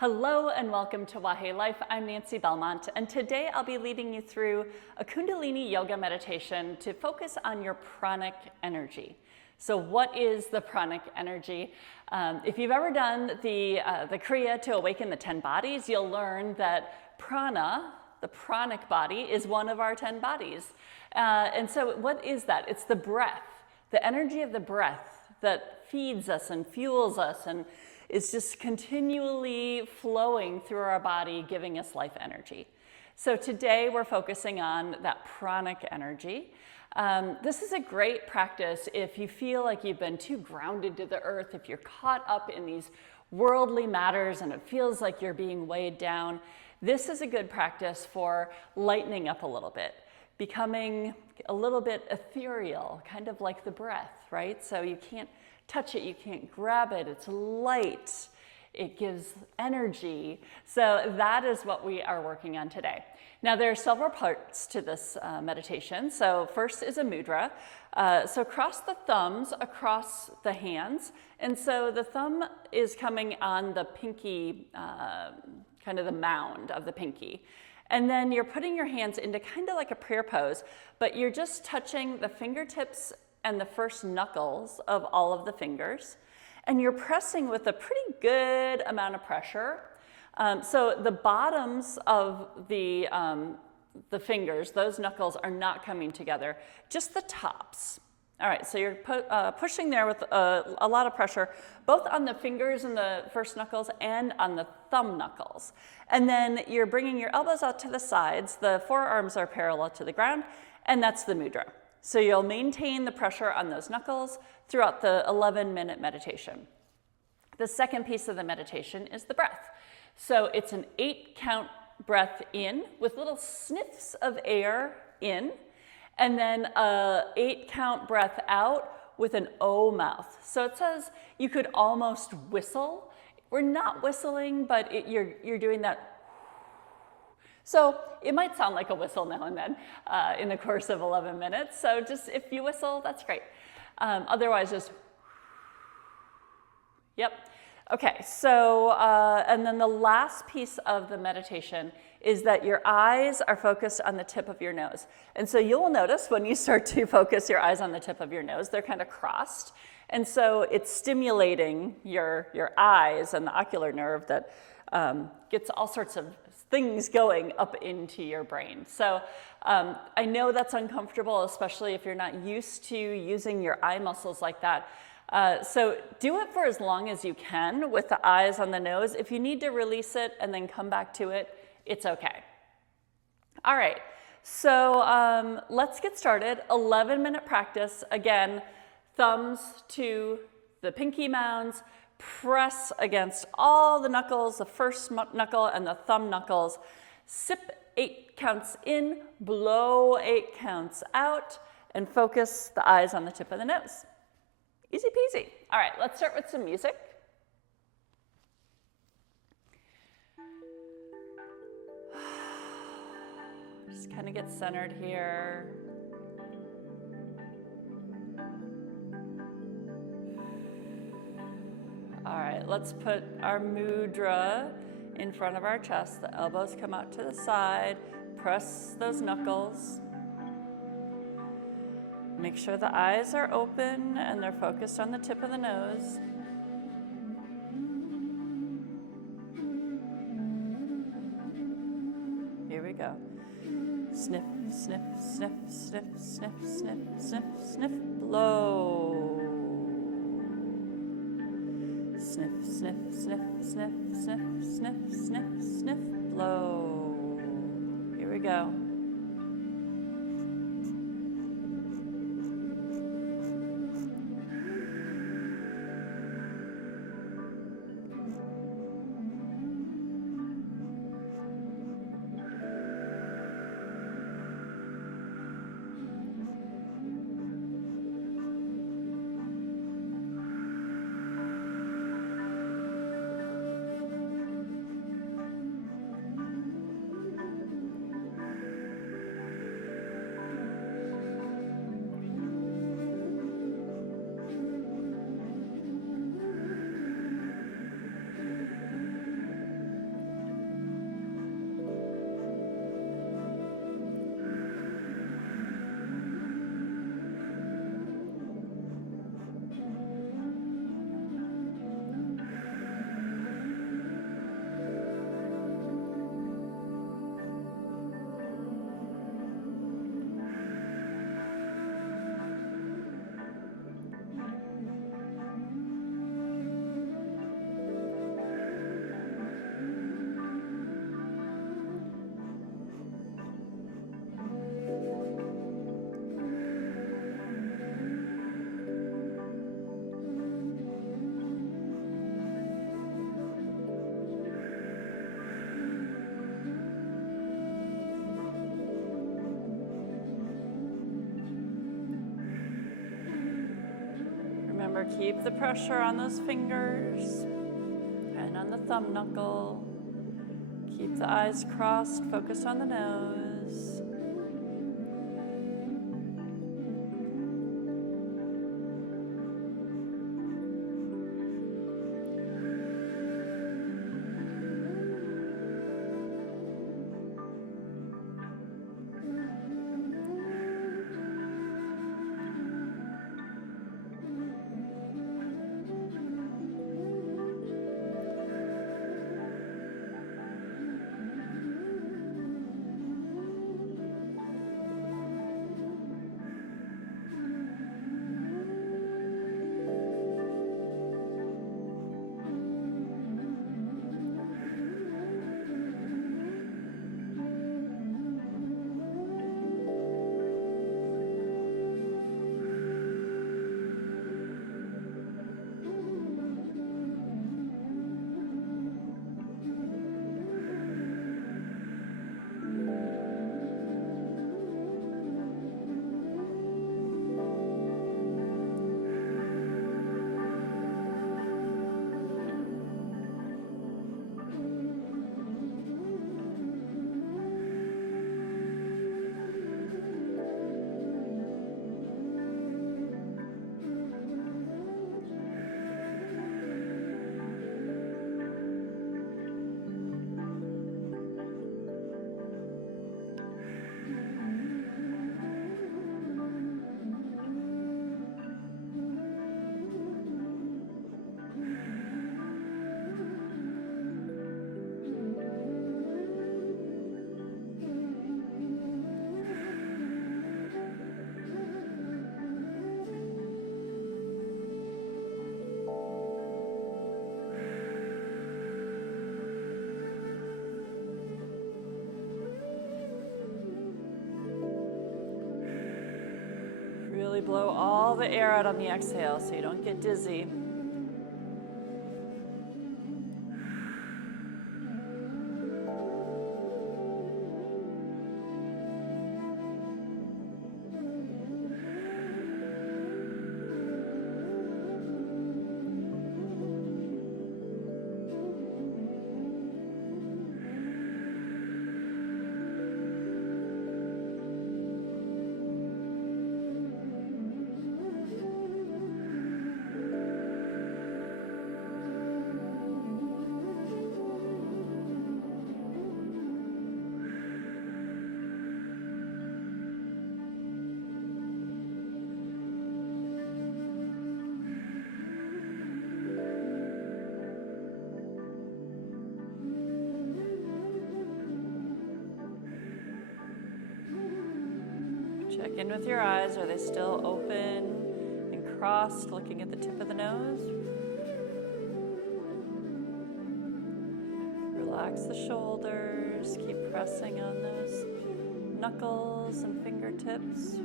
Hello and welcome to Wahe Life. I'm Nancy Belmont, and today I'll be leading you through a Kundalini yoga meditation to focus on your pranic energy. So what is the pranic energy? If you've ever done the Kriya to awaken the 10 bodies, you'll learn that prana, the pranic body, is one of our 10 bodies. And so what is that? It's the breath, the energy of the breath that feeds us and fuels us and is just continually flowing through our body, giving us life energy. So today we're focusing on that pranic energy. This is a great practice if you feel like you've been too grounded to the earth, if you're caught up in these worldly matters and it feels like you're being weighed down. This is a good practice for lightening up a little bit, becoming a little bit ethereal, kind of like the breath, right? So you can't touch it, you can't grab it, it's light, it gives energy. So that is what we are working on today. Now there are several parts to this meditation. So first is a mudra. So cross the thumbs across the hands. And so the thumb is coming on the pinky, kind of the mound of the pinky. And then you're putting your hands into kind of like a prayer pose, but you're just touching the fingertips and the first knuckles of all of the fingers. And you're pressing with a pretty good amount of pressure. So the bottoms of the fingers, those knuckles are not coming together, just the tops. All right, so you're pushing there with a lot of pressure, both on the fingers and the first knuckles and on the thumb knuckles. And then you're bringing your elbows out to the sides, the forearms are parallel to the ground, and that's the mudra. So you'll maintain the pressure on those knuckles throughout the 11-minute meditation. The second piece of the meditation is the breath. So it's an 8-count breath in with little sniffs of air in, and then a 8-count breath out with an O mouth. So it says you could almost whistle. We're not whistling, but you're doing that. So it might sound like a whistle now and then in the course of 11 minutes. So just if you whistle, that's great. Otherwise, just, yep. Okay, so, and then the last piece of the meditation is that your eyes are focused on the tip of your nose. And so you'll notice when you start to focus your eyes on the tip of your nose, they're kind of crossed. And so it's stimulating your eyes and the ocular nerve that gets all sorts of things going up into your brain. So I know that's uncomfortable, especially if you're not used to using your eye muscles like that. So do it for as long as you can with the eyes on the nose. If you need to release it and then come back to it, it's okay. All right, so let's get started. 11-minute practice. Again, thumbs to the pinky mounds, press against all the knuckles, the first knuckle and the thumb knuckles. Sip 8 counts in, blow 8 counts out, and focus the eyes on the tip of the nose. Easy peasy. All right, let's start with some music. Just kind of get centered here. All right, let's put our mudra in front of our chest. The elbows come out to the side. Press those knuckles. Make sure the eyes are open and they're focused on the tip of the nose. Here we go. Sniff, sniff, sniff, sniff, sniff, sniff, sniff, sniff, blow. Sniff, sniff, sniff, sniff, sniff, sniff, sniff, sniff, blow. Here we go. Remember, keep the pressure on those fingers and on the thumb knuckle. Keep the eyes crossed, focus on the nose. Really blow all the air out on the exhale so you don't get dizzy. Check in with your eyes. Are they still open and crossed, looking at the tip of the nose? Relax the shoulders. Keep pressing on those knuckles and fingertips.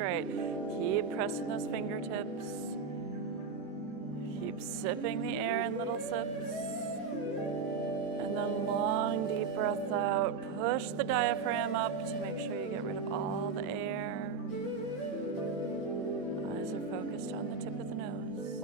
Great. Keep pressing those fingertips. Keep sipping the air in little sips. And then long, deep breath out. Push the diaphragm up to make sure you get rid of all the air. Eyes are focused on the tip of the nose.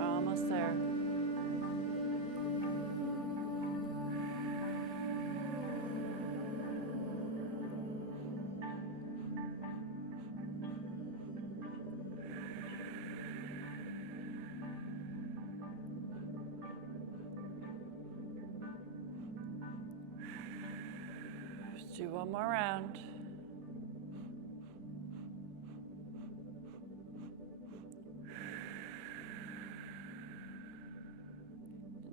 Almost there. Let's do one more round.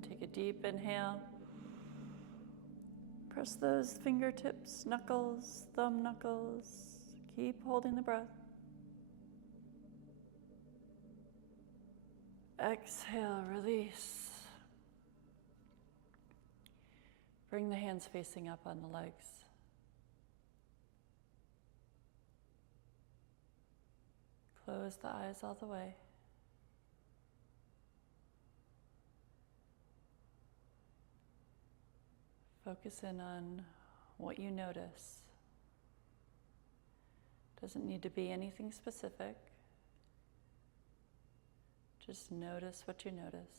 Take a deep inhale. Press those fingertips, knuckles, thumb knuckles. Keep holding the breath. Exhale, release. Bring the hands facing up on the legs. Close the eyes all the way. Focus in on what you notice. Doesn't need to be anything specific. Just notice what you notice.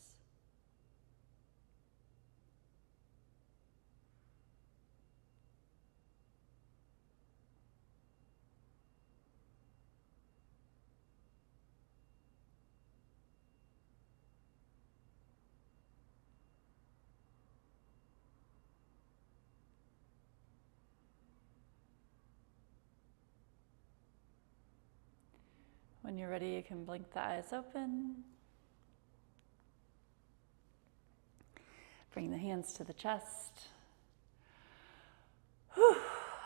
When you're ready, you can blink the eyes open. Bring the hands to the chest. Whew.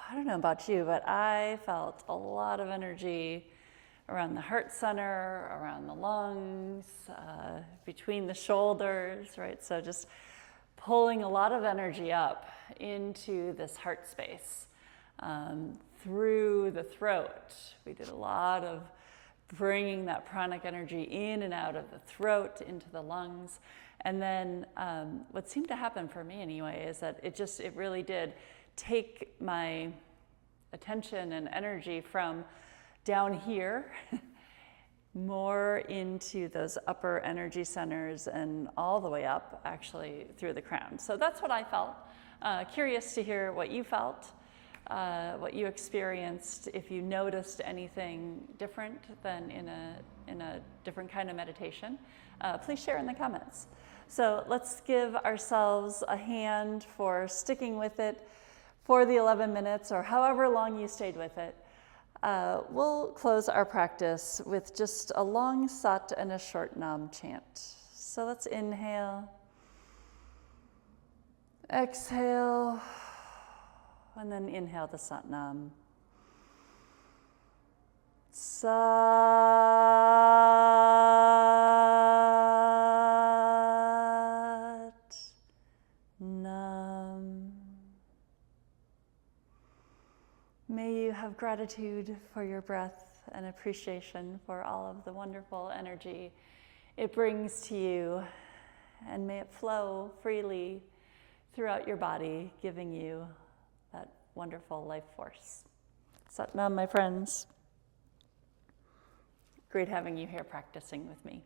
I don't know about you, but I felt a lot of energy around the heart center, around the lungs, between the shoulders, right? So just pulling a lot of energy up into this heart space, through the throat. We did a lot of bringing that pranic energy in and out of the throat into the lungs. And then what seemed to happen for me anyway is that it really did take my attention and energy from down here more into those upper energy centers and all the way up actually through the crown. So that's what I felt. Curious to hear what you felt. What you experienced, if you noticed anything different than in a different kind of meditation, please share in the comments. So let's give ourselves a hand for sticking with it for the 11 minutes or however long you stayed with it. We'll close our practice with just a long sat and a short nam chant. So let's inhale, exhale, and then inhale the sat nam. Sat nam. May you have gratitude for your breath and appreciation for all of the wonderful energy it brings to you, and may it flow freely throughout your body, giving you that wonderful life force. Sat Nam, my friends. Great having you here practicing with me.